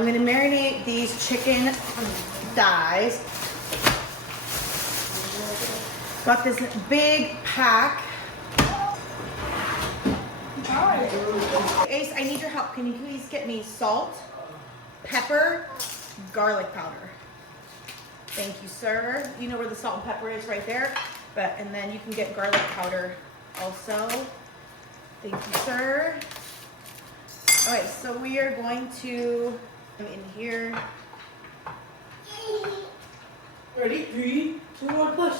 I'm gonna marinate these chicken thighs. Got this big pack. Ace, I need your help. Can you please get me salt, pepper, garlic powder? Thank you, sir. You know where the salt and pepper is right there. And then you can get garlic powder also. Thank you, sir. All right, so we are going to in here. Ready? 3, 2, 1, push.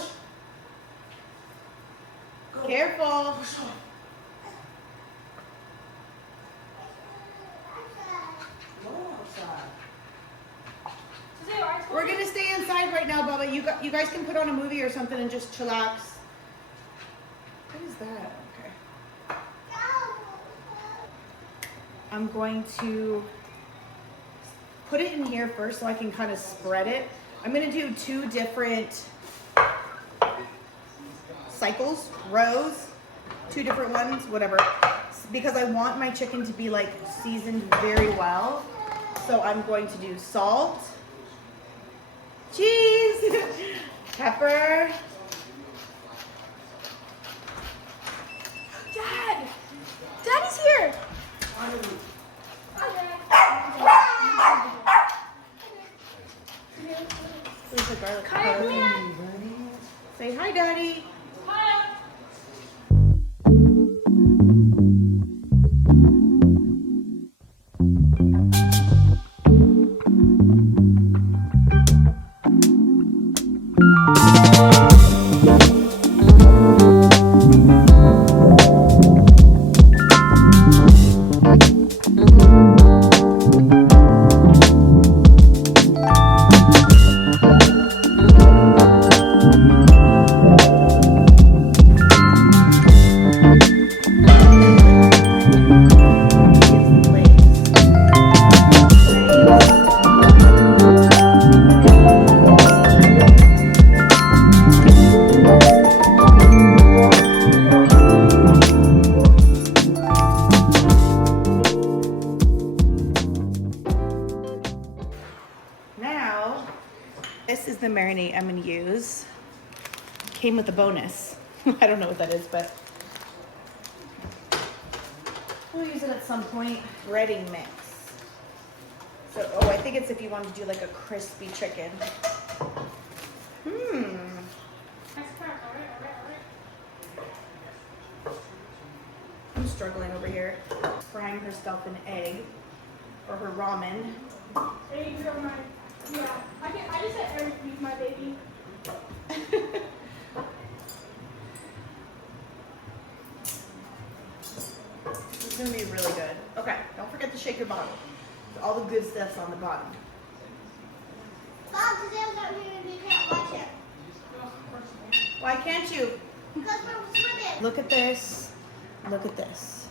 Go. Careful. Push on. We're gonna stay inside right now, Bubba. You guys can put on a movie or something and just chillax. What is that? Okay. I'm going to put it in here first so I can kind of spread it. I'm gonna do 2 different cycles, rows, 2 different ones, whatever. Because I want my chicken to be like seasoned very well. So I'm going to do salt, cheese, pepper. Dad! Daddy's here! There's the garlic powder. Say hi, Daddy. Hi! Now, this is the marinade I'm gonna use. Came with a bonus. I don't know what that is, but we'll use it at some point. Breading mix. So, I think it's if you want to do like a crispy chicken. I'm struggling over here. Frying herself an egg or her ramen. Eggs are my, yeah. I just said every week, my baby. This is gonna be really good. Okay, don't forget to shake your bottle. All the good stuff's on the bottom. Mom, today's not here and you can't watch it. Why can't you? Because we're swimming. Look at this. Look at this.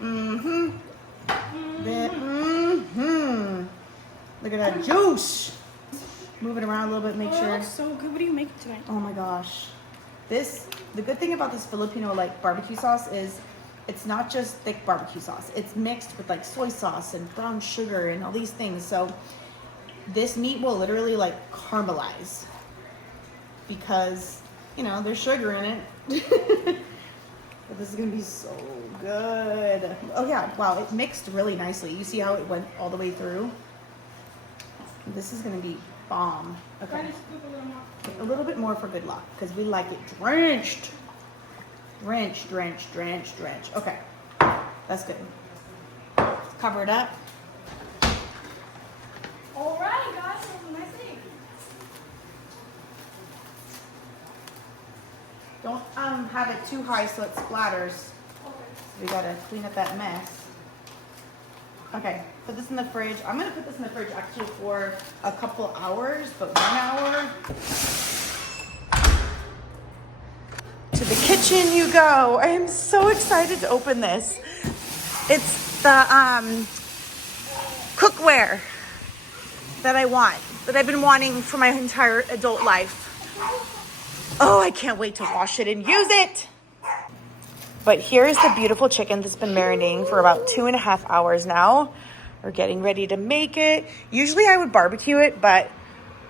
Mm-hmm. Mm-hmm. Look at that juice. Move it around a little bit, make Oh, sure. that looks so good. What do you make tonight? Oh my gosh. The good thing about this Filipino like barbecue sauce is it's not just thick barbecue sauce. It's mixed with like soy sauce and brown sugar and all these things. So this meat will literally like caramelize because, you know, there's sugar in it. But this is gonna be so good. Oh yeah, wow, it mixed really nicely. You see how it went all the way through? This is gonna be bomb. Okay. Try to scoop a little more. A little bit more for good luck because we like it drenched. Drenched, drenched, drenched, drenched. Okay, that's good. Let's cover it up. Alright, guys, have a nice day. Don't have it too high so it splatters. We gotta clean up that mess. Okay, put this in the fridge. I'm gonna put this in the fridge actually for a couple hours, but 1 hour. To the kitchen you go. I am so excited to open this. It's the cookware that I want, that I've been wanting for my entire adult life. Oh, I can't wait to wash it and use it. But here's the beautiful chicken that's been marinating for about 2.5 hours now. We're getting ready to make it. Usually I would barbecue it, but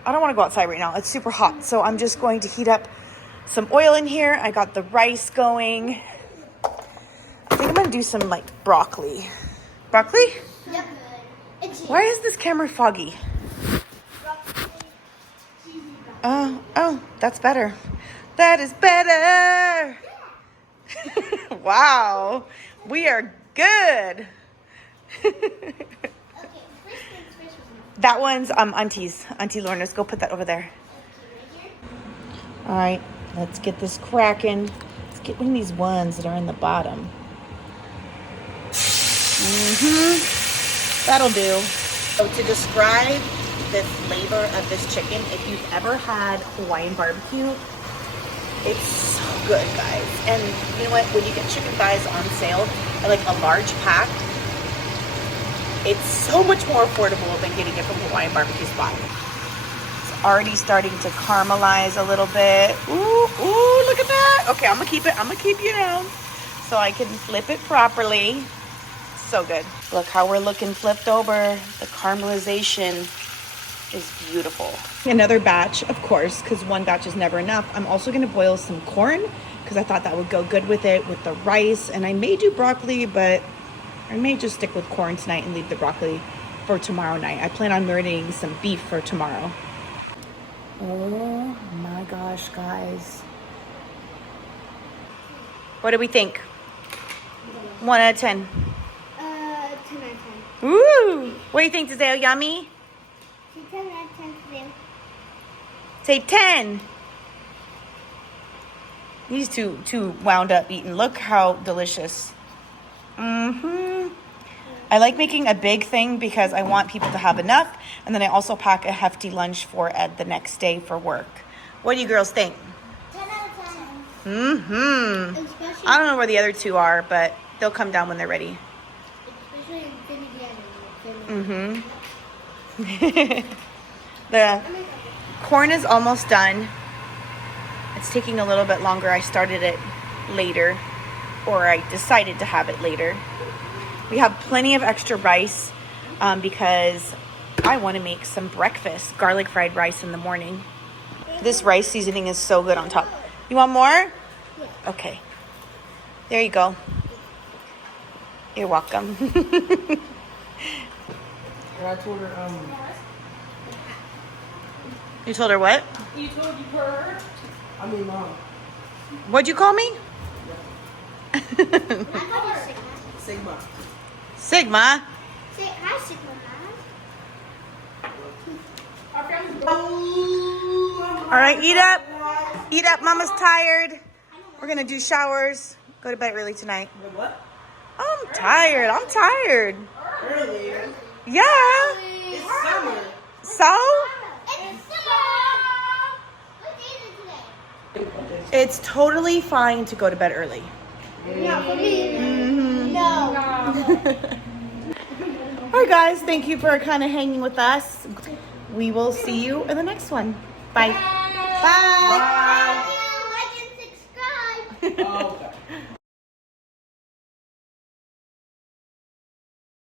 I don't want to go outside right now. It's super hot. So I'm just going to heat up some oil in here. I got the rice going. I think I'm going to do some like broccoli. Broccoli? Yep. Why is this camera foggy? Oh, that's better. That is better. Wow, we are good. That one's Auntie's. Auntie Lorna's. Go put that over there. All right, let's get this cracking. Let's get one of these ones that are in the bottom. That'll do. So to describe the flavor of this chicken, if you've ever had Hawaiian BBQ, it's so good, guys. And you know what? When you get chicken thighs on sale, like a large pack, it's so much more affordable than getting it from Hawaiian BBQ spot. It's already starting to caramelize a little bit. Ooh, look at that. Okay, I'm gonna keep you down so I can flip it properly. So good. Look how we're looking flipped over. The caramelization is beautiful. Another batch, of course, because one batch is never enough. I'm also gonna boil some corn because I thought that would go good with it, with the rice. And I may do broccoli, but I may just stick with corn tonight and leave the broccoli for tomorrow night. I plan on marinating some beef for tomorrow. Oh my gosh, guys. What do we think? 1 out of 10. 10 out of 10. Ooh, what do you think, Tadeo? Yummy? 10 out of 10 for them. Say 10. He's too wound up eating. Look how delicious. I like making a big thing because I want people to have enough. And then I also pack a hefty lunch for Ed the next day for work. What do you girls think? 10 out of 10. Especially, I don't know where the other two are, but they'll come down when they're ready. especially in The corn is almost done. It's taking a little bit longer. I started it later, or I decided to have it later. We have plenty of extra rice because I want to make some breakfast, garlic fried rice in the morning. This rice seasoning is so good on top. You want more? Yeah. Okay. There you go. You're welcome. And I told her, You told her what? You told her. I mean, Mom. What'd you call me? I call you Sigma. Sigma. Sigma. Say hi, Sigma, Mom. Our family's All right, eat up. Eat up. Mama's tired. We're going to do showers. Go to bed early tonight. Wait, what? I'm tired. Earlier. Yeah. It's summer. So? It's summer. What day is it today? It's totally fine to go to bed early. No, for me. No. All right, guys. Thank you for kind of hanging with us. We will see you in the next one. Bye. Bye. Bye. Like and subscribe. Oh, okay.